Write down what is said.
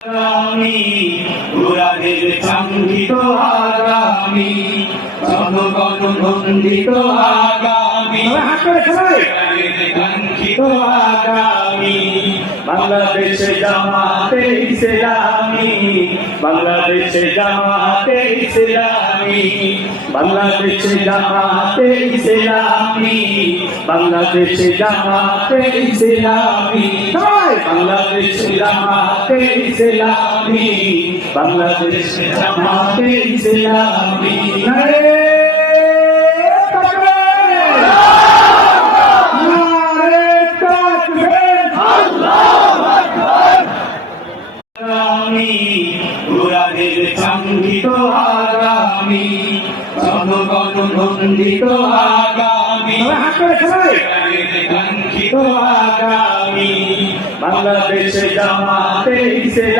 আগামী কোরআনের কাঙ্ক্ষিত আগামী, জনগণ নন্দিত আগামী, কোরআনের কাঙ্ক্ষিত আগামী। বাংলাদেশে জামাতে ইসলামী, বাংলাদেশে জামাতে ইসলামী, বাংলাদেশে জামাতে ইসলামী, বাংলাদেশে জামাতে ইসলামী, বাংলাদেশে জামাতে ইসলামী, বাংলাদেশে জামাতে ইসলামী। কোরআনের কাঙ্ক্ষিত আগামী, জনগণ নন্দিত আগামী, কোরআনের কাঙ্ক্ষিত আগামী। বাংলাদেশে জামাতে ইসলামী।